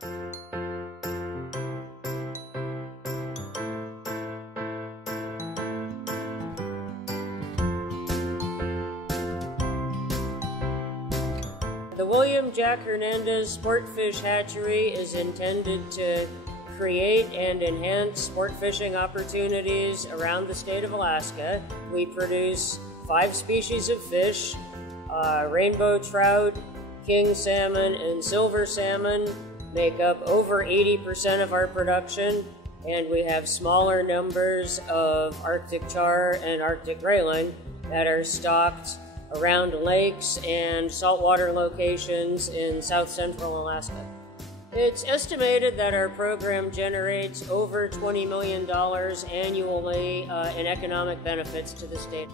The William Jack Hernandez Sport Fish Hatchery is intended to create and enhance sport fishing opportunities around the state of Alaska. We produce 5 species of fish, rainbow trout, king salmon, and silver salmon make up over 80% of our production, and we have smaller numbers of Arctic char and Arctic grayling that are stocked around lakes and saltwater locations in south central Alaska. It's estimated that our program generates over $20 million annually in economic benefits to the state.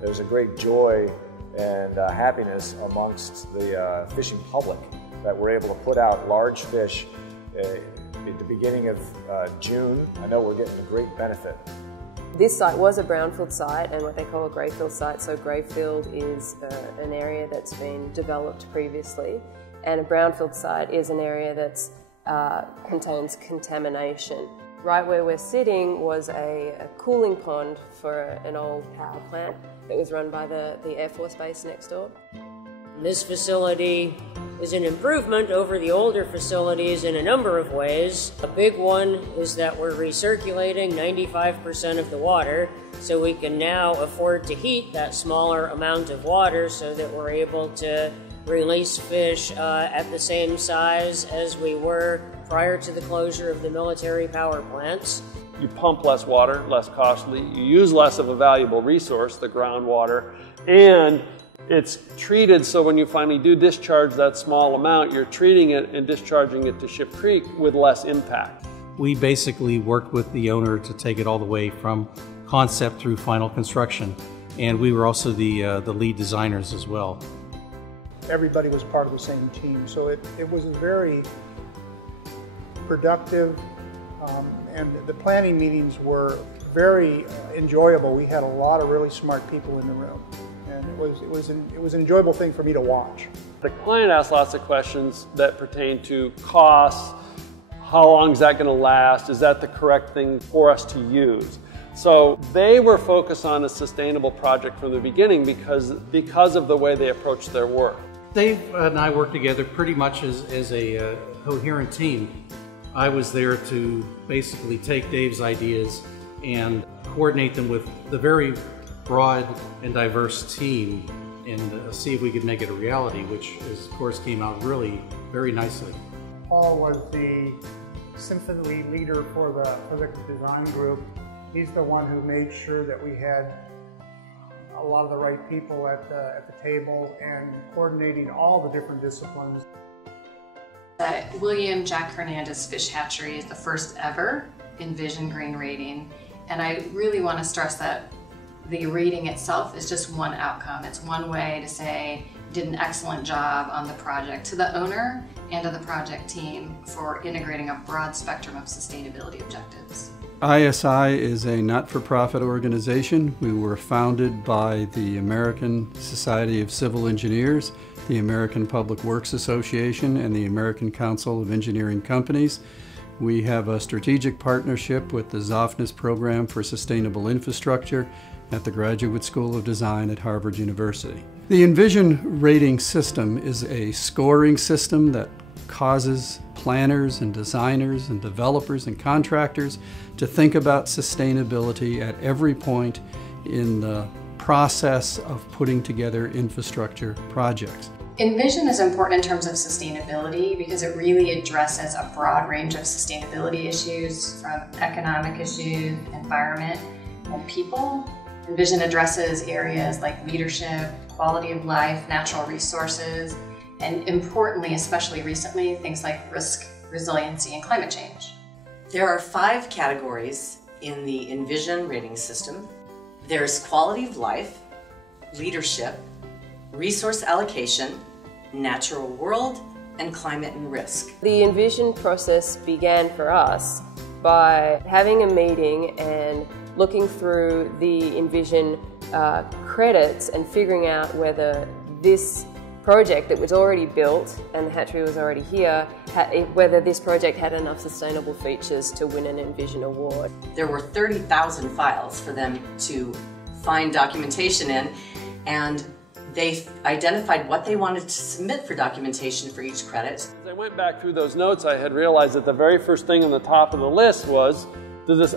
There's a great joy and happiness amongst the fishing public that we're able to put out large fish at the beginning of June. I know we're getting a great benefit. This site was a brownfield site and what they call a greyfield site. So greyfield is an area that's been developed previously, and a brownfield site is an area that contains contamination. Right where we're sitting was a cooling pond for an old power plant that was run by the Air Force Base next door. This facility is an improvement over the older facilities in a number of ways. A big one is that we're recirculating 95% of the water, so we can now afford to heat that smaller amount of water so that we're able to release fish at the same size as we were prior to the closure of the military power plants. You pump less water, less costly, you use less of a valuable resource, the groundwater, and it's treated so when you finally do discharge that small amount, you're treating it and discharging it to Ship Creek with less impact. We basically worked with the owner to take it all the way from concept through final construction, and we were also the lead designers as well. Everybody was part of the same team, so it was a very productive, and the planning meetings were very enjoyable. We had a lot of really smart people in the room, and it was an enjoyable thing for me to watch. The client asked lots of questions that pertain to costs. How long is that going to last? Is that the correct thing for us to use? So they were focused on a sustainable project from the beginning because of the way they approached their work. Dave and I worked together pretty much as a coherent team. I was there to basically take Dave's ideas and coordinate them with the very broad and diverse team and see if we could make it a reality, which of course came out really very nicely. Paul was the symphony leader for the design group. He's the one who made sure that we had a lot of the right people at the table and coordinating all the different disciplines. The William Jack Hernandez Fish Hatchery is the first ever Envision Green rating, and I really want to stress that the rating itself is just one outcome. It's one way to say you did an excellent job on the project to the owner and to the project team for integrating a broad spectrum of sustainability objectives. ISI is a not-for-profit organization. We were founded by the American Society of Civil Engineers, the American Public Works Association, and the American Council of Engineering Companies. We have a strategic partnership with the Zofnass Program for Sustainable Infrastructure at the Graduate School of Design at Harvard University. The Envision rating system is a scoring system that causes planners and designers and developers and contractors to think about sustainability at every point in the process of putting together infrastructure projects. Envision is important in terms of sustainability because it really addresses a broad range of sustainability issues, from economic issues, environment, and people. Envision addresses areas like leadership, quality of life, natural resources, and importantly, especially recently, things like risk, resiliency, and climate change. There are 5 categories in the Envision rating system. There's quality of life, leadership, resource allocation, natural world, and climate and risk. The Envision process began for us by having a meeting and looking through the Envision credits and figuring out whether this project that was already built and the hatchery was already here, whether this project had enough sustainable features to win an Envision award. There were 30,000 files for them to find documentation in, and they identified what they wanted to submit for documentation for each credit. As I went back through those notes, I had realized that the very first thing on the top of the list was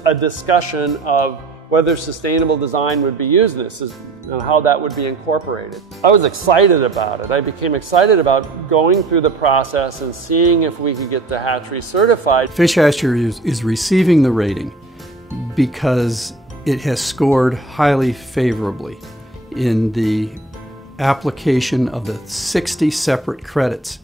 a discussion of whether sustainable design would be used in this and how that would be incorporated. I was excited about it. I became excited about going through the process and seeing if we could get the hatchery certified. Fish Hatchery is receiving the rating because it has scored highly favorably in the application of the 60 separate credits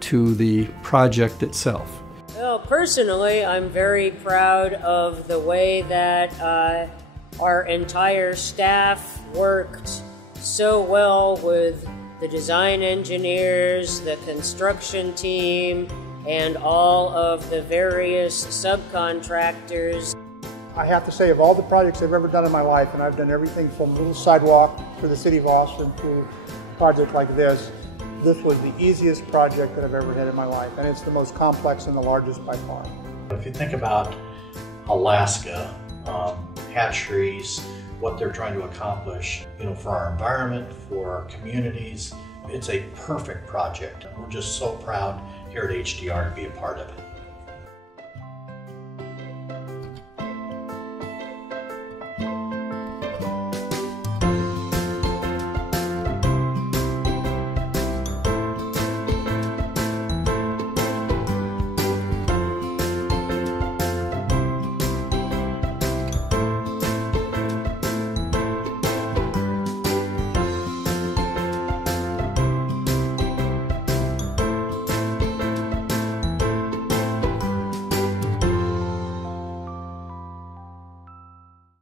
to the project itself. Well, personally, I'm very proud of the way that our entire staff worked so well with the design engineers, the construction team, and all of the various subcontractors. I have to say, of all the projects I've ever done in my life, and I've done everything from a little sidewalk for the city of Austin to a project like this was the easiest project that I've ever had in my life, and it's the most complex and the largest by far. If you think about Alaska, hatcheries, what they're trying to accomplish, for our environment, for our communities, it's a perfect project. We're just so proud here at HDR to be a part of it.